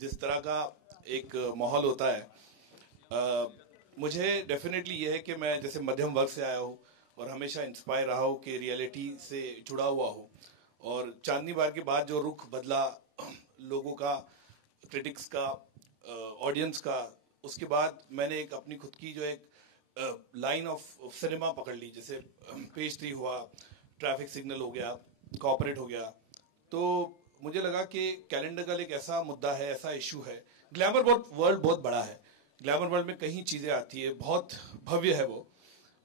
जिस तरह का एक माहौल होता है, मुझे डेफिनेटली ये है कि मैं जैसे मध्यम वर्ग से आया हूँ और हमेशा इंस्पायर रहा हूँ कि रियलिटी से जुड़ा हुआ हो। और चांदनी बार के बाद जो रुख बदला लोगों का, क्रिटिक्स का, ऑडियंस का, उसके बाद मैंने एक अपनी खुद की जो एक लाइन ऑफ सिनेमा पकड़ ली। जैसे पेज 3 हुआ, ट्रैफिक सिग्नल हो गया, कॉर्पोरेट हो गया। तो मुझे लगा कि कैलेंडर गर्ल एक ऐसा मुद्दा है, ऐसा इशू है। ग्लैमर वर्ल्ड बहुत बड़ा है, ग्लैमर वर्ल्ड में कई चीज़ें आती है, बहुत भव्य है वो।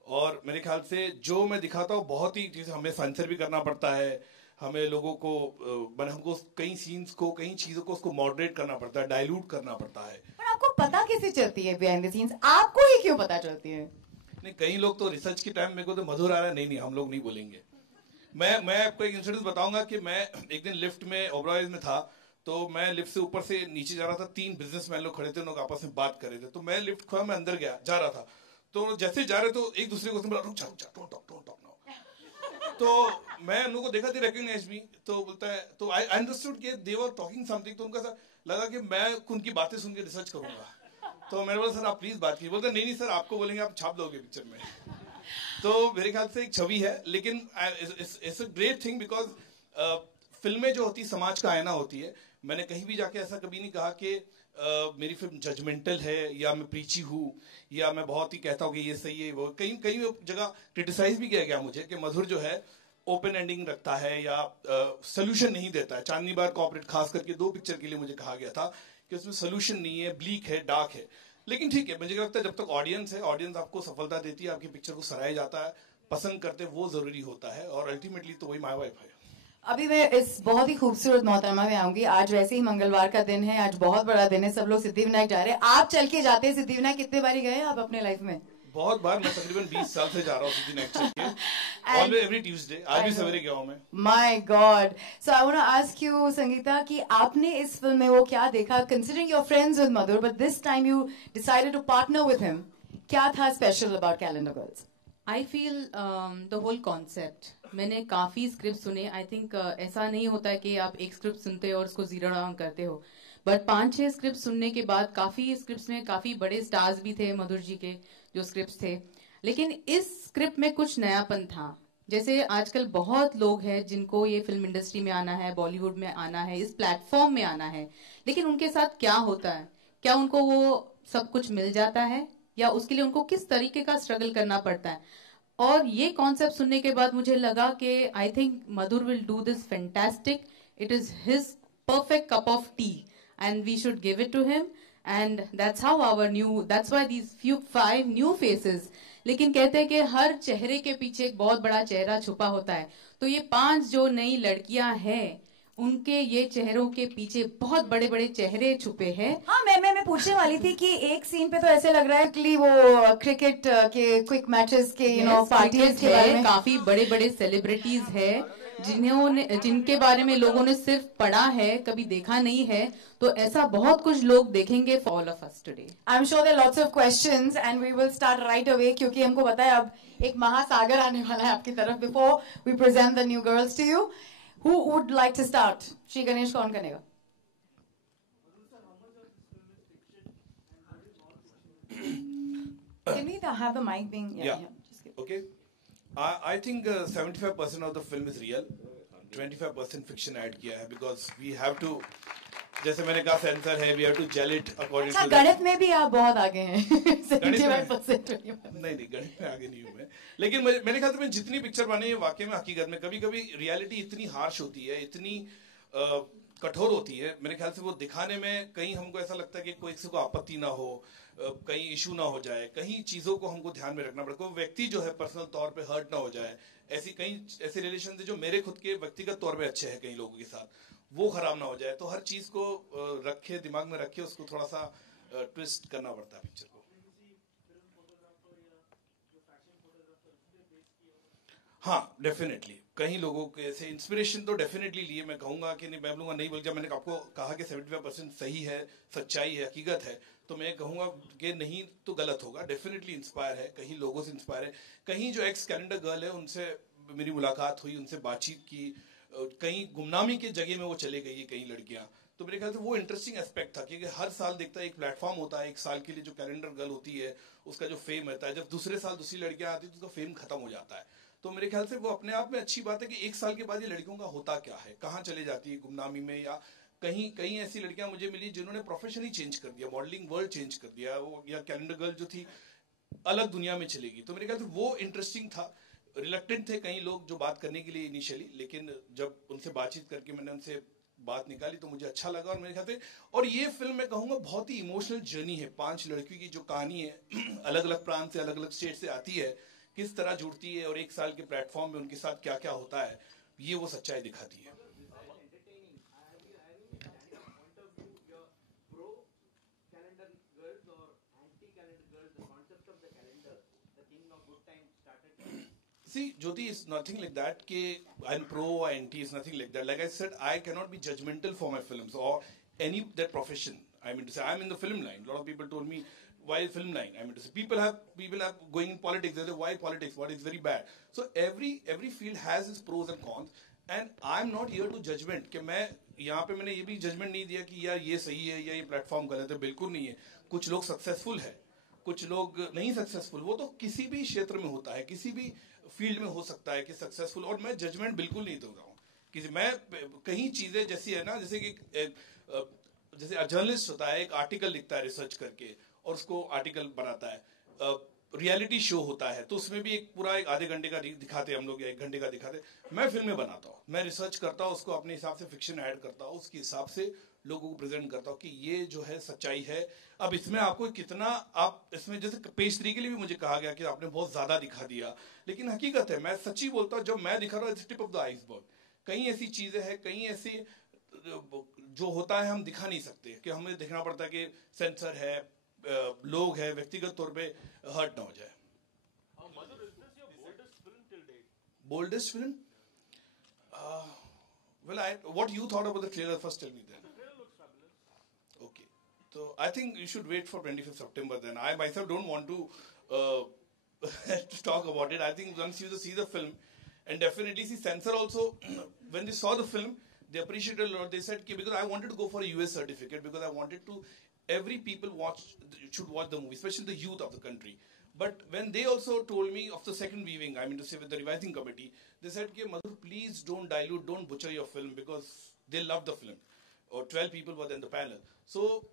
और मेरे ख्याल से जो मैं दिखाता हूँ बहुत ही चीज़ हमें सेंसर भी करना पड़ता है, हमें लोगों को हमको कई सीन्स को, कई चीज़ों को उसको मॉडरेट करना पड़ता है, डाइल्यूट करना पड़ता है। पर आपको पता कैसे चलती है बिहाइंड द सीन्स? आपको ही क्यों पता चलती है? नहीं, कई लोग तो रिसर्च के टाइम मेरे को तो मधुर आ रहा है, नहीं हम लोग नहीं बोलेंगे। मैं आपको एक इंसिडेंट बताऊंगा कि मैं एक दिन लिफ्ट में ओबरॉयज में था, तो मैं लिफ्ट से ऊपर से नीचे जा रहा था, 3 बिजनेसमैन लोग खड़े थे, लोग आपस में बात कर रहे थे। तो मैं लिफ्ट खोया, मैं अंदर गया, जा रहा था, तो जैसे जा रहे तो एक दूसरे को बोला रुक जा डोंट टॉक नाउ। तो मैं उन लोगों को देखा, दे रिकॉग्नाइज मी, तो बोलता है, तो आई अंडरस्टूड कि दे वर टॉकिंग समथिंग। तो उनका लगा कि मैं उनकी बातें सुन के रिसर्च करूंगा। तो मैंने बोला सर आप प्लीज बात कीजिए। बोलते नहीं सर, आपको बोलेंगे आप छाप दोगे पिक्चर में। तो मेरे ख्याल से एक छवि है, लेकिन it's a great thing because फिल्में जो होती समाज का आईना होती है। मैंने कहीं भी जाके ऐसा कभी नहीं कहा कि मेरी फिल्म जजमेंटल है या मैं प्रीची हूँ या मैं बहुत ही कहता हूँ कि ये सही है वो। कई कई जगह क्रिटिसाइज भी किया गया मुझे कि मधुर जो है ओपन एंडिंग रखता है या सोल्यूशन नहीं देता है। चांदनी बार कॉर्पोरेट खास करके 2 पिक्चर के लिए मुझे कहा गया था कि उसमें सोल्यूशन नहीं है, ब्लीक है, डार्क है। लेकिन ठीक है, मुझे लगता है जब तक ऑडियंस है, ऑडियंस आपको सफलता देती है, आपकी पिक्चर को सराहा जाता है, पसंद करते, वो जरूरी होता है। और अल्टीमेटली तो वही माय वाइफ है। अभी मैं इस बहुत ही खूबसूरत मोहतरमा में आऊंगी। आज वैसे ही मंगलवार का दिन है, आज बहुत बड़ा दिन है, सब लोग सिद्धिविनायक जा रहे हैं। आप चल के जाते हैं सिद्धिविनायक? कितने बारी गए आप अपने लाइफ में? बहुत बार, मैं तकरीबन 20 साल से जा रहा हूँ सिद्धिविनायक चल के, ऑलवेज एवरी ट्यूसडे। आज भी सवेरे गया हूँ मैं। My god. So I want to ask you Sangeeta कि आपने इस फिल्म में वो क्या देखा, considering your friends with Madhur but this time you decided to partner with him? क्या था special about calendar girls? I feel the whole concept. मैंने काफ़ी स्क्रिप्ट सुने। आई थिंक ऐसा नहीं होता है कि आप एक स्क्रिप्ट सुनते हो और उसको जीरो डाउन करते हो, बट 5-6 स्क्रिप्ट सुनने के बाद काफ़ी स्क्रिप्ट्स में काफ़ी बड़े स्टार्स भी थे मधुर जी के जो स्क्रिप्ट्स थे, लेकिन इस स्क्रिप्ट में कुछ नयापन था। जैसे आजकल बहुत लोग हैं जिनको ये फिल्म इंडस्ट्री में आना है, बॉलीवुड में आना है, इस प्लेटफॉर्म में आना है, लेकिन उनके साथ क्या होता है? क्या उनको वो सब कुछ मिल जाता है या उसके लिए उनको किस तरीके का स्ट्रगल करना पड़ता है? और ये कॉन्सेप्ट सुनने के बाद मुझे लगा कि I think Madhur will do this fantastic. It is his perfect cup of tea and we should give it to him and that's how our new, that's why these 5 new faces. लेकिन कहते हैं कि हर चेहरे के पीछे एक बहुत बड़ा चेहरा छुपा होता है, तो ये 5 जो नई लड़कियां हैं उनके ये चेहरों के पीछे बहुत बड़े बड़े चेहरे छुपे हैं। हाँ, मैं पूछने वाली थी कि एक सीन पे तो ऐसे लग रहा है कि वो क्रिकेट के क्विक मैचेस के पार्टीज के बारे में काफी बड़े बड़े सेलिब्रिटीज है जिनके बारे में लोगों ने सिर्फ पढ़ा है, कभी देखा नहीं है। तो ऐसा बहुत कुछ लोग देखेंगे for all of us today. I am sure there lots of questions and we will start right away, क्योंकि हमको पता है अब एक महासागर आने वाला है आपकी तरफ। Before we present the new girls to you, who would like to start? Shri Ganesh कौन करेगा? Can we have the mic being? Yeah. Okay. I think 75% of the film is real, 25% fiction add किया है because we have to, जैसे मैंने कहा sensor है, we have to gel it according to. गणित में भी आप बहुत आगे हैं। 75%। नहीं गणित में आगे नहीं हूँ मैं, लेकिन मेरे ख्याल से मैं जितनी पिक्चर बनी है वाकई में हकीकत में कभी कभी रियलिटी इतनी हार्श होती है, इतनी कठोर होती है। मेरे ख्याल से वो दिखाने में कहीं हमको ऐसा लगता है कि कोई किसी को आपत्ति ना हो, कहीं इशू ना हो जाए, कहीं चीजों को हमको ध्यान में रखना पड़े, कोई व्यक्ति जो है पर्सनल तौर पे हर्ट ना हो जाए। ऐसी कई ऐसे रिलेशन जो मेरे खुद के व्यक्तिगत तौर पे अच्छे हैं कई लोगों के साथ, वो खराब ना हो जाए। तो हर चीज को रखे, दिमाग में रखे, उसको थोड़ा सा ट्विस्ट करना पड़ता है पिक्चर को। हाँ डेफिनेटली, कई लोगों के से इंस्पिरेशन तो डेफिनेटली लिए। मैं कहूंगा कि नहीं, मैं बोलूंगा नहीं, बल्कि मैंने आपको कहा कि 75% सही है, सच्चाई है, हकीकत है, तो मैं कहूंगा कि नहीं तो गलत होगा। डेफिनेटली इंस्पायर है, कहीं लोगों से इंस्पायर है, कहीं जो एक्स कैलेंडर गर्ल है उनसे मेरी मुलाकात हुई, उनसे बातचीत की, कहीं गुमनामी की जगह में वो चले गई है कई लड़कियां, तो मेरे ख्याल से वो इंटरेस्टिंग एस्पेक्ट था, क्योंकि हर साल देखता है एक प्लेटफॉर्म होता है, एक साल के लिए जो कैलेंडर गर्ल होती है उसका जो फेम रहता है, जब दूसरे साल दूसरी लड़कियां आती है तो उसका फेम खत्म हो जाता है। तो मेरे ख्याल से वो अपने आप में अच्छी बात है कि एक साल के बाद ये लड़कियों का होता क्या है, कहाँ चले जाती है गुमनामी में, या कहीं कहीं ऐसी लड़कियां मुझे मिली जिन्होंने प्रोफेशन ही चेंज कर दिया, मॉडलिंग वर्ल्ड चेंज कर दिया, वो या कैलेंडर गर्ल जो थी अलग दुनिया में चलेगी। तो मेरे ख्याल से वो इंटरेस्टिंग था। रिलक्टेंट थे कई लोग जो बात करने के लिए इनिशियली, लेकिन जब उनसे बातचीत करके मैंने उनसे बात निकाली तो मुझे अच्छा लगा। और मेरे ख्याल से और ये फिल्म मैं कहूंगा बहुत ही इमोशनल जर्नी है, 5 लड़कियों की जो कहानी है अलग अलग प्रांत से अलग अलग स्टेट से आती है, किस तरह जुड़ती है और एक साल के प्लेटफॉर्म में उनके साथ क्या क्या होता है, ये वो सच्चाई दिखाती है। See, Jyoti, is nothing like that. I'm pro or anti. Is nothing like that. Like I said, I cannot be judgmental for my films or any that profession. I mean to say, I'm in the film line. A lot of people told me, why film line? I mean to say, people have going in politics. They say, why politics? What is very bad? So every field has its pros and cons. And I'm not here to judgment. कि मैं यहाँ पे मैंने ये भी judgment नहीं दिया कि यार ये सही है या ये प्लेटफॉर्म गलत है, बिल्कुल नहीं है। कुछ लोग सक्सेसफुल है, कुछ लोग नहीं सक्सेसफुल, वो तो किसी भी क्षेत्र में होता है, किसी भी फील्ड में हो सकता है कि सक्सेसफुल। और मैं जजमेंट बिल्कुल नहीं दे रहा हूँ किसी, मैं कहीं चीजें जैसी है ना, जैसे कि जैसे जर्नलिस्ट होता है, एक आर्टिकल लिखता है रिसर्च करके और उसको आर्टिकल बनाता है, रियलिटी शो होता है तो उसमें भी एक पूरा एक आधे घंटे का दिखाते हैं हम लोग या 1 घंटे का दिखाते। मैं फिल्में बनाता हूँ, मैं रिसर्च करता हूँ, उसको अपने हिसाब से फिक्शन ऐड करता हूँ, उसके हिसाब से लोगों को प्रेजेंट करता हूँ कि ये जो है सच्चाई है। अब इसमें आपको कितना, आप इसमें जैसे पेश 3 के लिए भी मुझे कहा गया कि आपने बहुत ज्यादा दिखा दिया, लेकिन हकीकत है मैं सच्ची बोलता हूँ, जब मैं दिखा रहा हूँ टिप ऑफ द आइसबर्ग। कई ऐसी चीजें हैं, कई ऐसी जो होता है हम दिखा नहीं सकते, कि हमें देखना पड़ता है कि सेंसर है, लोग है, व्यक्तिगत तौर पे हर्ट ना हो जाए। Boldest film? Well, what you thought about the trailer? First, tell me then. The trailer looks fabulous. Okay, so I think you should wait for 25th September. Then I myself don't want to to talk about it. I think once you see the film, and definitely see censor also when they saw the film, they appreciated a lot. They said because I wanted to go for a US certificate because I wanted to. Every people should watch the movie, especially the youth of the country. But when they also told me of the second viewing, I mean to say with the revising committee, they said, Madhur, please don't dilute, don't butcher your film because they loved the film. Or 12 people were in the panel. So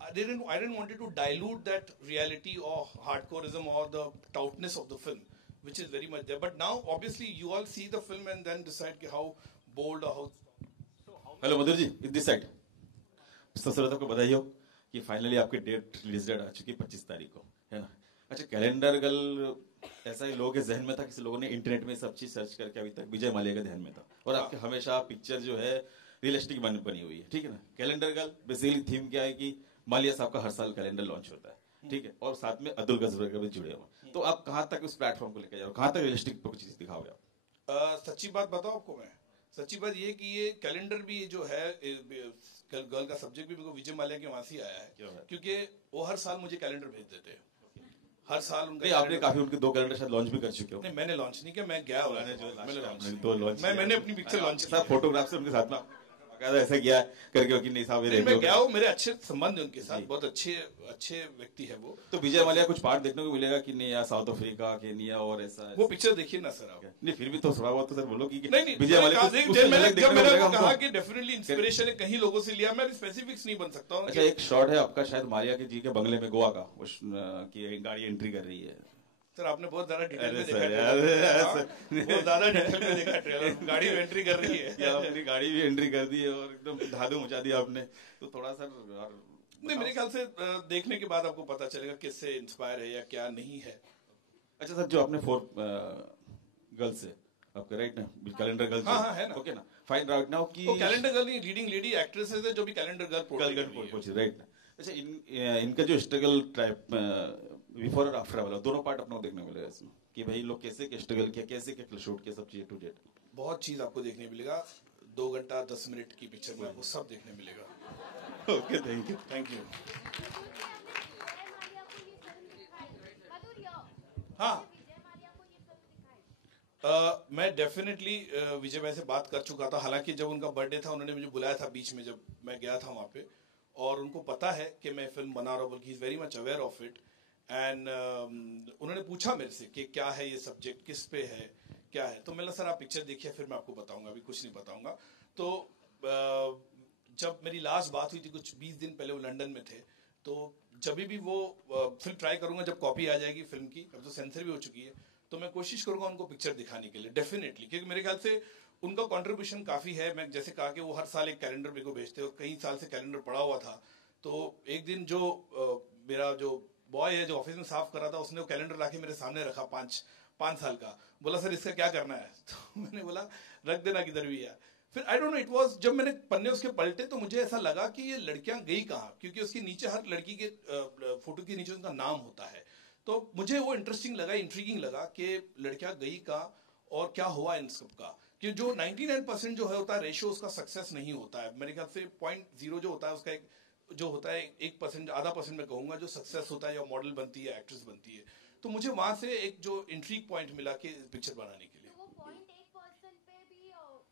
I didn't want to dilute that reality or hardcoreism or the toughness of the film, which is very much there. But now, obviously, you all see the film and then decide how bold or how... Hello, Madhur ji, this side. सबसे पहले आपको बधाई हो कि finally आपकी release date आ चुकी है 25 तारीख को, है ना। अच्छा, कैलेंडर गर्ल ऐसा ही लोगों के जहन में था, किसी लोगों ने इंटरनेट में सब चीज सर्च करके अभी तक विजय माल्या के ध्यान में था, और आपके हमेशा पिक्चर जो है रियलिस्टिक बनी हुई है, ठीक है ना। कैलेंडर गर्ल बेसिकली थीम क्या है कि माल्या साहब का हर साल कैलेंडर लॉन्च होता है, ठीक है, और साथ में अब्दुल गजबर भी जुड़े हुए। तो आप कहाँ तक उस प्लेटफॉर्म को लेकर जाओ, कहाँ तक रियलिस्टिक चीज दिखाओगे आप? सच्ची बात बताओ आपको मैं, सच्ची बात ये कि ये कैलेंडर भी जो है गर्ल का सब्जेक्ट भी विजय माल्या के वहां से आया है, क्योंकि वो हर साल मुझे कैलेंडर भेज देते हैं, हर साल उनका। आपने काफी उनके 2 कैलेंडर शायद लॉन्च भी कर चुके हो। नहीं, मैंने लॉन्च नहीं किया, मैं गया मैंने अपनी पिक्चर लॉन्च किया, फोटोग्राफ से उनके साथ में ऐसा किया करके कि नहीं साहब मैं गया हूँ, मेरे अच्छे संबंध है उनके साथ, बहुत अच्छे व्यक्ति है वो। तो विजय माल्या कुछ पार्ट देखने को मिलेगा कि नहीं, या साउथ अफ्रीका, केनिया और ऐसा? वो पिक्चर देखिए ना सर आप। नहीं फिर भी तो थोड़ा बहुत तो सर बोलो कि नहीं विजय माल्या जब मैंने कहा कि डेफिनेटली इंस्पिरेशन है, कहीं लोगों से लिया, मैं स्पेसिफिक्स नहीं बन सकता हूँ। अच्छा, एक शॉट है आपका शायद माल्या के जी के बंगले में गोवा का, की गाड़ी एंट्री कर रही है। सर आपने बहुत ज्यादा डिटेल में देखा, बहुत ज्यादा डिटेल में देखा ट्रेलर, गाड़ी में एंट्री कर रही है, अपनी गाड़ी भी एंट्री कर दी है और एकदम धाधुम मचा दिया आपने, तो थोड़ा सर नहीं, मेरे ख्याल से देखने के बाद आपको पता चलेगा किससे इंस्पायर है या क्या नहीं है। अच्छा सर, जो आपने 4 गर्ल्स है आपके, राइट ना, कैलेंडर गर्ल, हाँ है ना, ओके ना, फाइन राइट नाउ की कैलेंडर गर्ल नहीं, लीडिंग लेडी एक्ट्रेसेस है जो भी कैलेंडर गर्ल, राइट ना। अच्छा, इनका जो स्ट्रगल टाइप बिफोर और आफ्टर वाला दोनों पार्ट अपने को देखने मिलेगा इसमें, कि भाई लोग कैसे स्ट्रगल किया, कैसे क्या शूट किया, सब चीज टू जेड बहुत चीज आपको देखने मिलेगा। 2 घंटा 10 मिनट की पिक्चर में आपको सब देखने मिलेगा। Okay, thank you. हाँ, मैं डेफिनेटली विजय भाई से बात कर चुका था। हालांकि जब उनका बर्थडे था उन्होंने मुझे बुलाया था बीच में, जब मैं गया था वहाँ पे, और उनको पता है कि मैं फिल्म बना रहा हूँ, बल्कि is very much aware of it. And उन्होंने पूछा मेरे से कि क्या है ये सब्जेक्ट, किस पे है, क्या है। तो मैंने सर आप पिक्चर देखिए फिर मैं आपको बताऊंगा, अभी कुछ नहीं बताऊंगा। तो जब मेरी लास्ट बात हुई थी कुछ 20 दिन पहले, वो लंदन में थे, तो जब भी वो फिल्म ट्राई करूंगा, जब कॉपी आ जाएगी फिल्म की, अब तो सेंसर भी हो चुकी है, तो मैं कोशिश करूंगा उनको पिक्चर दिखाने के लिए डेफिनेटली, क्योंकि मेरे ख्याल से उनका कंट्रीब्यूशन काफी है। मैं जैसे कहा कि वो हर साल एक कैलेंडर मेरे को भेजते और कई साल से कैलेंडर पड़ा हुआ था। तो एक दिन जो मेरा जो बॉय है जो ऑफिस में साफ कर रहा था, उसने वो कैलेंडर लाके मेरे सामने रखा 5 साल का, बोला सर इसका क्या करना है। तो मैंने बोला रख देना किधर भी यार। फिर I don't know it was, जब मैंने पन्ने उसके पलटे तो मुझे ऐसा लगा कि ये लड़कियां गई कहाँ, क्योंकि उसके नीचे हर लड़की के फोटो के नीचे उनका नाम होता है। तो मुझे वो इंटरेस्टिंग लगा, इंट्रीगिंग लगा कि लड़कियां गई कहाँ और क्या हुआ इन सब का। कि जो 99% जो है होता है रेशियो, उसका सक्सेस नहीं होता है। मेरे ख्याल से 0.0 जो होता है उसका एक जो होता है 1%, आधा % मैं कहूंगा जो सक्सेस होता है, या मॉडल बनती है, एक्ट्रेस बनती है। तो मुझे वहां से एक जो इंट्रीग पॉइंट मिला कि पिक्चर बनाने के लिए। तो वो 0.1% पे भी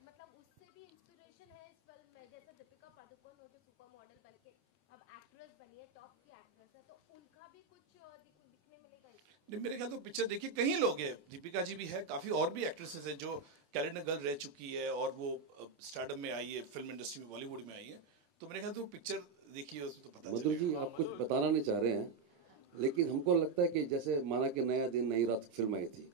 मतलब उससे भी इंस्पिरेशन है इस फिल्म में। जैसे दीपिका पादुकोण हो जो सुपर मॉडल बन के अब एक्ट्रेस बनी है, टॉप की एक्ट्रेस है, तो उनका भी कुछ दिखने मिलेगा इसमें? नहीं, मेरे ख्याल तो पिक्चर देखिए कई लोग हैं, दीपिका जी भी है, काफी और भी एक्ट्रेसेस है जो कैलेंडर गर्ल रह चुकी है और वो स्टारडम में आई है, फिल्म इंडस्ट्री में, बॉलीवुड में आई है। तो मेरे ख्याल तो पिक्चर देखिए उसमें तो पता मधुर जी आप कुछ बताना नहीं चाह रहे हैं, लेकिन हमको लगता है कि जैसे माना कि नया दिन नई रात फिल्म आई थी,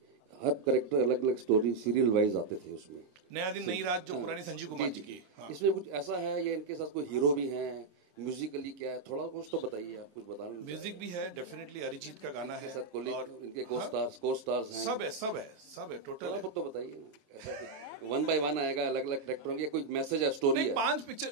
हर करेक्टर अलग अलग स्टोरी सीरियल वाइज आते थे उसमें। नया दिन नई रात जो पुरानी संजीव कुमार जी की, हाँ। इसमें कुछ ऐसा है या इनके साथ कोई हीरो भी हैं, म्यूजिकली क्या है, थोड़ा कुछ तो बताइए, आप कुछ बताना। म्यूजिक भी है डेफिनेटली, अरिजीत का गाना है और इनके को स्टार्स हैं, सब है टोटल है। तो बताइए, 1 by 1 आएगा, अलग अलग कैरेक्टरों की कोई मैसेज है, स्टोरी है?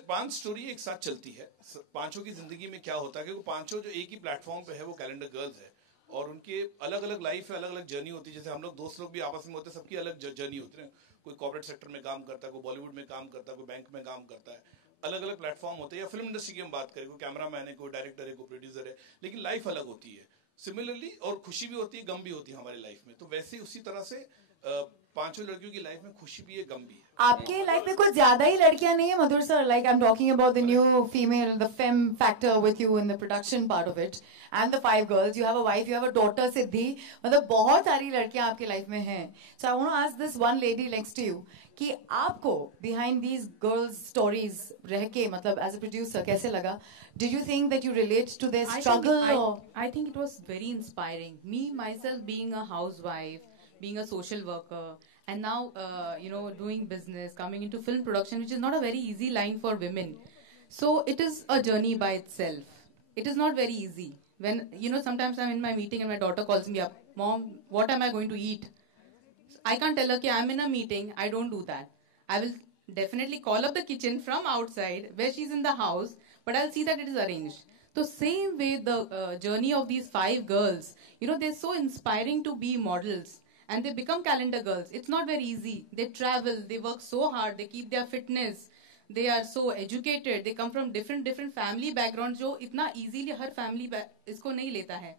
5 स्टोरी एक साथ चलती है। पांचों की जिंदगी में क्या होता है, क्योंकि पांचों जो एक ही प्लेटफॉर्म पे है वो कैलेंडर गर्ल्स है, और उनके अलग अलग लाइफ है, अलग अलग जर्नी होती है। जैसे हम लोग दोस्त लोग भी आपस में होते हैं, सबकी अलग जर्नी होती है। कोई कॉर्पोरेट सेक्टर में काम करता है, कोई बॉलीवुड में काम करता है, कोई बैंक में काम करता है, अलग अलग प्लेटफॉर्म होते हैं। या फिल्म इंडस्ट्री की हम बात करें, कोई कैमरामैन है, कोई डायरेक्टर है, कोई प्रोड्यूसर है, लेकिन लाइफ अलग होती है सिमिलरली, और खुशी भी होती है, गम भी होती है हमारी लाइफ में। तो वैसे उसी तरह से पांचों लड़कियों की लाइफ में खुशी भी है, गम भी है। आपके लाइफ में कुछ ज्यादा ही लड़कियां नहीं है Madhur sir? Like I am talking about the new female, the fame factor with you in the production part of it, and the 5 girls, you have a wife, you have a daughter Siddhi, मतलब बहुत सारी लड़कियां आपके life में हैं। So I want to ask this one lady next to you कि आपको behind these girls stories रह के, मतलब एज अ प्रोड्यूसर कैसे लगा? Did you think that you relate to their struggle? I think it was very inspiring. Me myself being a housewife, being a social worker, and now doing business, coming into film production, which is not a very easy line for women. So it is a journey by itself. It is not very easy. When sometimes I'm in my meeting and my daughter calls me up, Mom, what am I going to eat? I can't tell her that I'm in a meeting. I don't do that. I will definitely call up the kitchen from outside where she's in the house, but I'll see that it is arranged. So same way the journey of these 5 girls, they're so inspiring to be models. And they become calendar girls. It's not very easy. They travel, they work so hard, they keep their fitness, they are so educated, they come from different family backgrounds, जो इतना easily हर family इसको नहीं लेता है।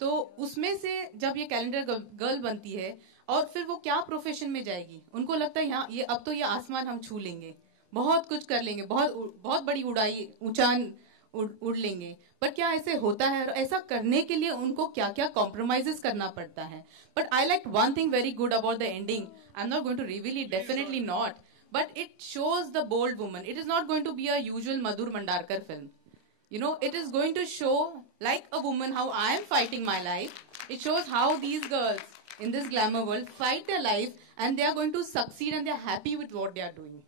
तो उसमें से जब ये कैलेंडर गर्ल बनती है और फिर वो क्या प्रोफेशन में जाएगी, उनको लगता है यहाँ अब तो ये आसमान हम छू लेंगे, बहुत कुछ कर लेंगे, बहुत बड़ी उड़ाई ऊंचान उड़ लेंगे। पर क्या ऐसे होता है? ऐसा करने के लिए उनको क्या क्या कॉम्प्रोमाइजेस करना पड़ता है। But I like one thing very good about the ending. I am not going to reveal it, definitely not, but it shows the bold woman. It is not going to be a usual Madhur Bhandarkar film. It is going to show like a woman how I am fighting my life. It shows how these girls in this glamour world fight their life and they are going to succeed and they are happy with what they are doing.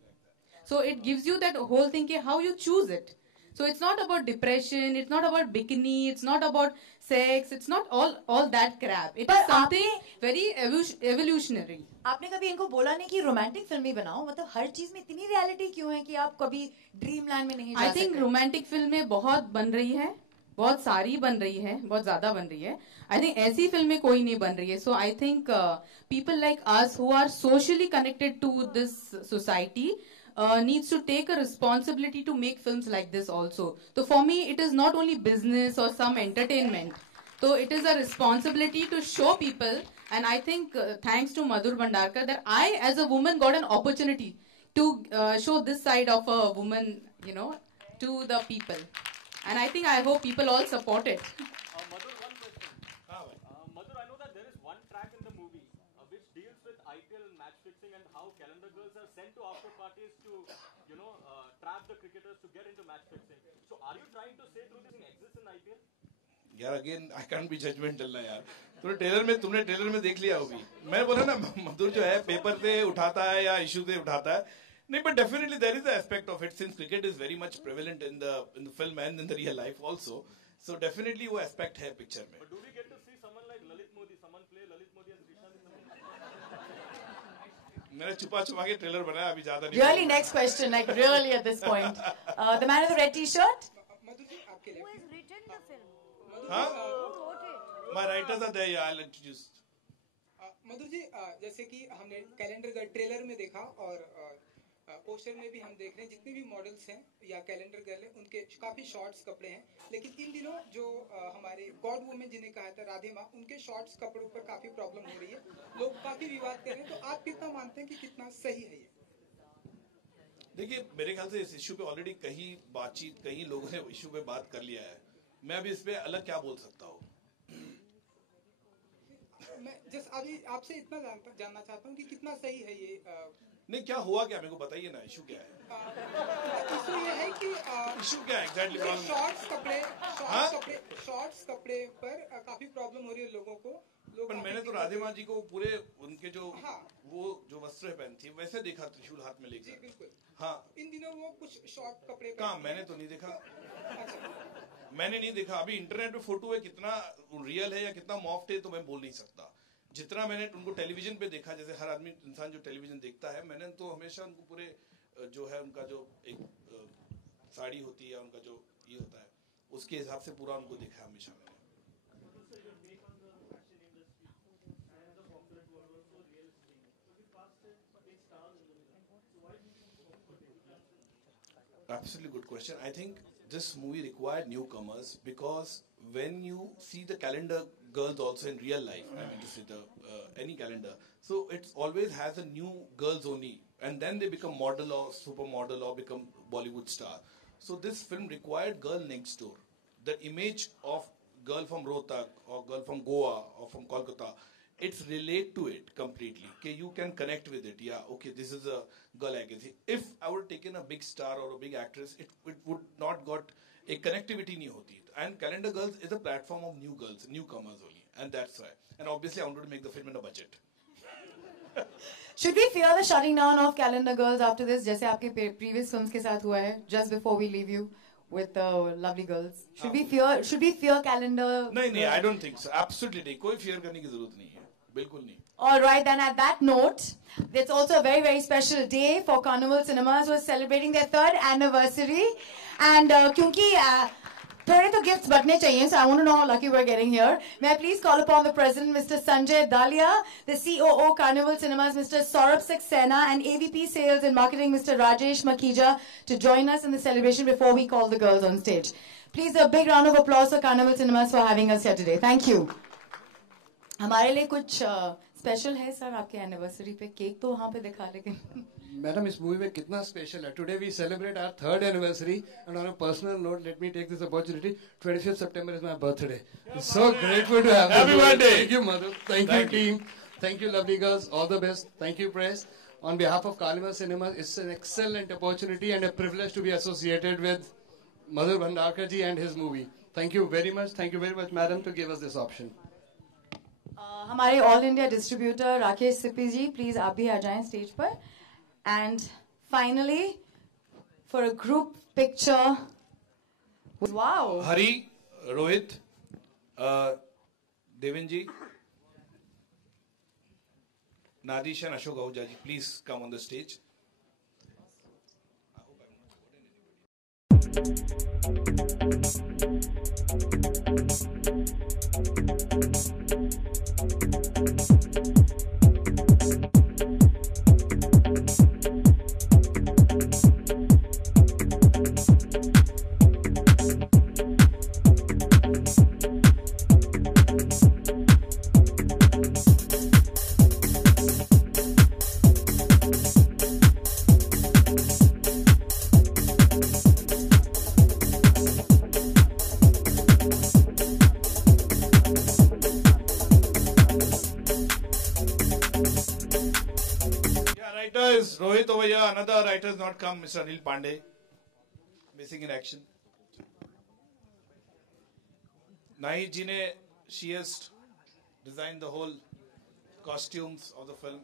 So it gives you that whole thing how you choose it. So it's not about depression, it's not about bikini, it's not about sex, it's not all that crap. It is something very evolutionary. आपने कभी इनको बोला नहीं कि romantic film ही बनाओ? मतलब हर चीज में इतनी रियलिटी क्यों है कि आप कभी ड्रीम लैंड में नहीं जा सकते? I think रोमांटिक फिल्में बहुत बन रही है, बहुत सारी बन रही है, बहुत ज्यादा बन रही है. I think ऐसी फिल्में कोई नहीं बन रही है. So I think people like us who are socially connected to this society needs to take a responsibility to make films like this also. So for me, it is not only business or some entertainment. So it is a responsibility to show people And I think thanks to Madhur Bhandarkar that I as a woman got an opportunity to show this side of a woman, you know, to the people. And I think, I hope people all support it. Madhur, one question. Madhur, I know that there is one track in the movie which deals with IPL and match fixing and how calendar girls are sent to after parties to, you know, trap the cricketers to get into match fixing. So are you trying to say through this thing exists in IPL? यार again I can't be judgmental ना यार. तुमने trailer में देख लिया होगी. मैं बोला ना मधुर जो है पेपर से उठाता है या इशू से उठाता है. नहीं, but definitely there is an aspect of it since cricket is very much prevalent in the film and in the real life also. So definitely वो aspect है picture में. But do we get to see someone like Lalit Modi, someone play Lalit Modi as Rishabh in the movie? मैंने छुपा के trailer बनाया, अभी ज्यादा नहीं. Really, next question, like really at this point. The man in the red t-shirt. Who has written the film? हाँ? Who wrote it? My writers are there. I'll introduce. मधुर जी, जैसे कि हमने कैलेंडर गर्ल ट्रेलर में देखा और poster में भी हम देख रहे हैं, जितने भी मॉडल्स हैं या कैलेंडर गर्ल हैं उनके काफी शॉर्ट्स कपड़े हैं. लेकिन इन दिनों जो हमारे गॉड वुमेन जिन्हें कहा था राधे माँ, उनके शॉर्ट्स कपड़ों पर काफी प्रॉब्लम हो रही है. लोग काफी विवाद कर रहे हैं. तो आप कितना मानते हैं कि कितना सही है ये? देखिए, मेरे ख्याल से इस इशू पे ऑलरेडी कई लोगों ने इशू पे बात कर लिया है. मैं अभी इस पे अलग क्या बोल सकता हूँ. मैं जस्ट अभी आपसे इतना जानना चाहता हूँ कि कितना सही है ये. नहीं, क्या हुआ, क्या मेरे को बताइए ना. इशू क्या है? इशू ये है कि इशू क्या है एग्जैक्टली? शॉर्ट्स कपड़े पर काफी प्रॉब्लम हो रही है लोगों को. पर मैंने तो राधे माँ जी को पूरे उनके जो हाँ. वो जो वस्त्र पहनती है वैसे देखा, त्रिशूल हाथ में लेकर. बिल्कुल. हाँ, इन दिनों वो कुछ शॉर्ट कपड़े कहाँ, मैंने तो नहीं देखा. मैंने नहीं देखा. अभी इंटरनेट पे फोटो है, कितना रियल है या कितना मॉफ्ट है तो मैं बोल नहीं सकता. जितना मैंने उनको टेलीविजन पे देखा, जैसे हर आदमी इंसान जो टेलीविजन देखता है, मैंने तो हमेशा उनको पूरे जो है उनका जो एक साड़ी होती है, उनका जो ये होता है, उसके हिसाब से पूरा उनको देखा हमेशा मैंने. Absolutely good question. I think this movie required newcomers because when you see the calendar girls also in real life, I mean to say any calendar, so it always has a new girls only, and then they become model or supermodel or become Bollywood star. So this film required girl next door. The image of girl from Rohtak or girl from Goa or from Kolkata, it's relate to it completely. Okay, you can connect with it. Yeah, okay, this is a girl I can see. If I would have taken a big star or a big actress, it would not got a connectivity nahi hoti. And Calendar Girls is a platform of new girls, newcomers only, and that's why. And obviously, I wanted to make the film in a budget. Should we fear the shutting down of Calendar Girls after this, जैसे आपके previous films के साथ हुआ है? Just before we leave you with the lovely girls, should we fear Calendar? नहीं, I don't think so. Absolutely नहीं. कोई fear करने की जरूरत नहीं है. बिल्कुल नहीं. All right, then at that note, it's also a very, very special day for Carnival Cinemas, who is celebrating their 3rd anniversary. And क्योंकि थोड़े तो gifts बटने चाहिए, so I want to know how lucky we're getting here. May I please call upon the President, Mr. Sanjay Dalia, the COO Carnival Cinemas, Mr. Saurabh Saxena, and AVP Sales and Marketing, Mr. Rajesh Makhija, to join us in the celebration before we call the girls on stage. Please, a big round of applause for Carnival Cinemas for having us here today. Thank you. हमारे लिए कुछ special है sir आपके anniversary पे. Cake तो वहाँ पे दिखा, लेकिन मैडम इस मूवी में कितना स्पेशल है. Today we celebrate our 3rd anniversary and on a personal note let me take this opportunity. 25th September is my birthday. So grateful to have Happy birthday. Thank you, mother. Thank you, team. Thank you, lovely girls. All the best. Thank you, press. On behalf of Carnival Cinemas, it's an excellent opportunity and a privilege to be associated with Madhur Bhandarkar ji and his movie. Thank you very much. Thank you very much, madam, to give us this option. हमारे all India distributor Rakesh Sippy ji, please आप भी आ जाएं stage पर. And finally for a group picture, wow, Hari, Rohit, Deven ji, Nadish and Ashok Ahuja ji, please come on the stage. another writer has not come, Mr. Anil Pandey, missing in action. Nahid ji ne, she has designed the whole costumes of the film.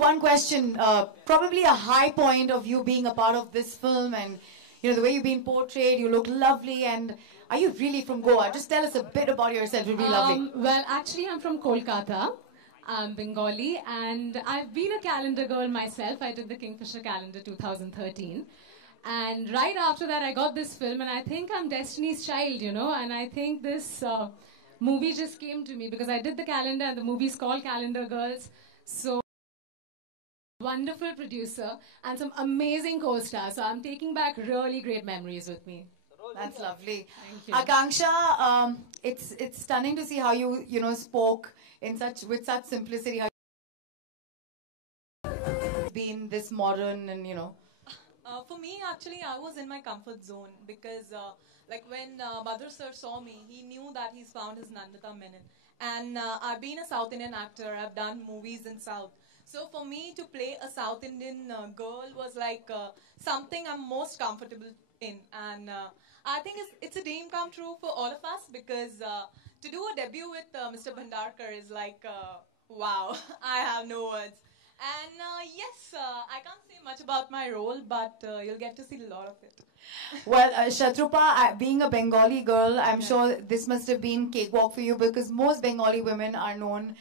one question. Probably a high point of you being a part of this film, and the way you've been portrayed. You look lovely, and are you really from Goa? Just tell us a bit about yourself. It would be lovely. Well, actually, I'm from Kolkata. I'm Bengali, and I've been a calendar girl myself. I did the Kingfisher calendar 2013. And right after that, I got this film, and I think I'm Destiny's child, and I think this movie just came to me because I did the calendar, and the movie's called Calendar Girls. So, wonderful producer and some amazing co-stars. So, I'm taking back really great memories with me. That's lovely. Thank you. Akanksha, it's stunning to see how you spoke with such simplicity. How you've been this modern and For me, actually, I was in my comfort zone because, when Madhur sir saw me, he knew that he's found his Nandita Menon. And I've been a South Indian actor. I've done movies in South. So for me to play a South Indian girl was like something I'm most comfortable in. And I think it's a dream come true for all of us because to do a debut with Mr. Bhandarkar is like, wow, I have no words. And yes, I can't say much about my role, but you'll get to see a lot of it. Well, Shatrupa, being a Bengali girl, I'm sure this must have been cakewalk for you because most Bengali women are known,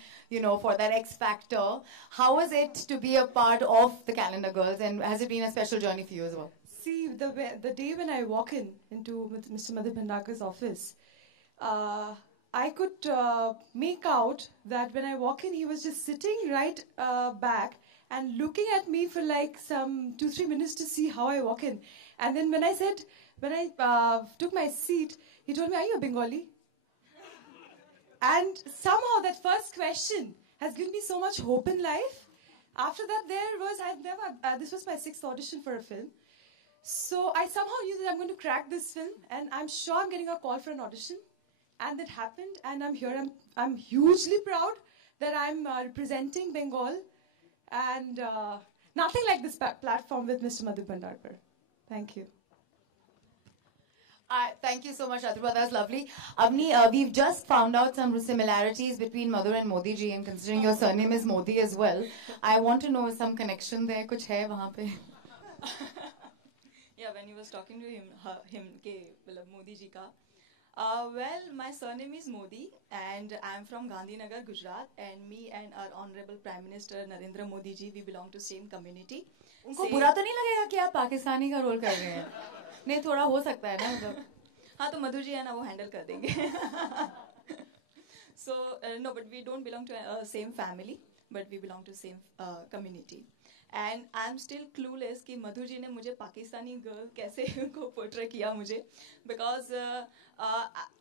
for that X factor. How was it to be a part of the Calendar Girls, and has it been a special journey for you as well? See, the day when I walk into Mr. Madhur Bhandarkar's office, I could make out that when I walk in, he was just sitting right back and looking at me for like some 2-3 minutes to see how I walk in. And then when I took my seat, he told me, "Are you a Bengali?" And somehow that first question has given me so much hope in life. After that, this was my 6th audition for a film. So I somehow knew that I'm going to crack this film, and I'm sure I'm getting a call for an audition. And that happened, and I'm here. I'm hugely proud that I'm representing Bengal, and nothing like this platform with Mr. Madhur Bhandarkar. Thank you. Thank you so much, Shatrupa. That was lovely. Avni, we've just found out some similarities between Madhur and Modi ji, and considering your surname is Modi as well, I want to know some connection there. Kuch hai wahan pe? Yeah, when he was talking to him Modi ji ka. Well, my surname is Modi, and I'm from Gandhinagar, Gujarat, and me and our Honorable Prime Minister Narendra Modi ji, we belong to same community. उनको बुरा तो नहीं लगेगा कि आप पाकिस्तानी का role कर रहे हैं? नहीं, थोड़ा हो सकता है ना मतलब. हाँ, तो मधुर जी है ना, वो हैंडल कर देंगे. So no, but we don't belong to same family, but we belong to same community. And I'm still clueless कि मधुर जी ने मुझे पाकिस्तानी गर्ल कैसे को portray किया मुझे, because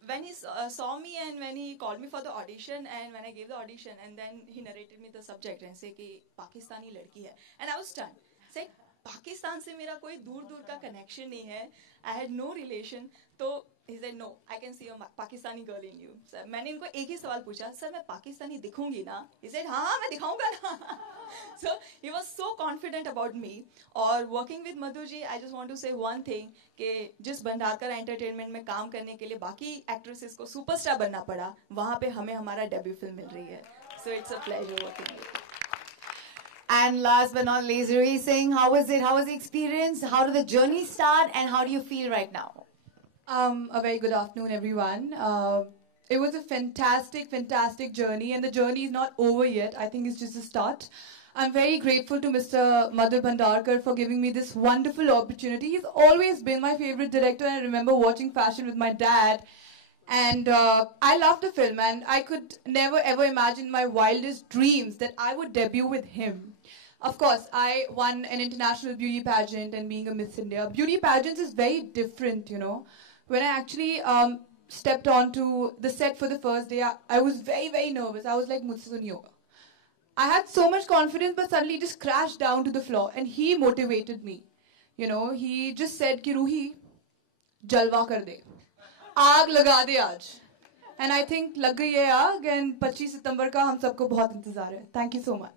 when he saw me and when he called me for the audition and when I gave the audition and then he narrated me the subject and say कि पाकिस्तानी लड़की है, and I was stunned. Said Pakistan से मेरा कोई दूर का connection नहीं है, I had no relation. तो he said no, I can see a Pakistani girl in you. Sir, मैंने इनको एक ही सवाल पूछा, सर मैं पाकिस्तानी दिखूंगी ना? He said हाँ मैं दिखाऊंगा ना. So he was so confident about me. और working with Madhur ji, I just want to say one thing कि जिस भंडारकर एंटरटेनमेंट में काम करने के लिए बाकी एक्ट्रेसेस को सुपरस्टार बनना पड़ा, वहाँ पे हमें हमारा डेब्यू फिल्म मिल रही है. So it's a pleasure working with you. And last but not least, Rui Singh, how was it? How was the experience? How did the journey start? And how do you feel right now? A very good afternoon, everyone. It was a fantastic journey, and the journey is not over yet. I think it's just a start. I'm very grateful to Mr. Madhur Bhandarkar for giving me this wonderful opportunity. He's always been my favorite director. I remember watching Fashion with my dad, and I loved the film, and I could never ever imagine in my wildest dreams that I would debut with him. Of course, I won an international beauty pageant and being a Miss India. Beauty pageants is very different, you know. When I actually stepped onto the set for the first day, I was very nervous. I was like, mujhse to nahi hoga. I had so much confidence, but suddenly it just crashed down to the floor, and he motivated me. You know, he just said ki Ruhi, jalwa kar de. Aag laga de aaj. And I think lag gayi hai aag, and 25 September ka hum sabko bahut intezar hai. Thank you so much.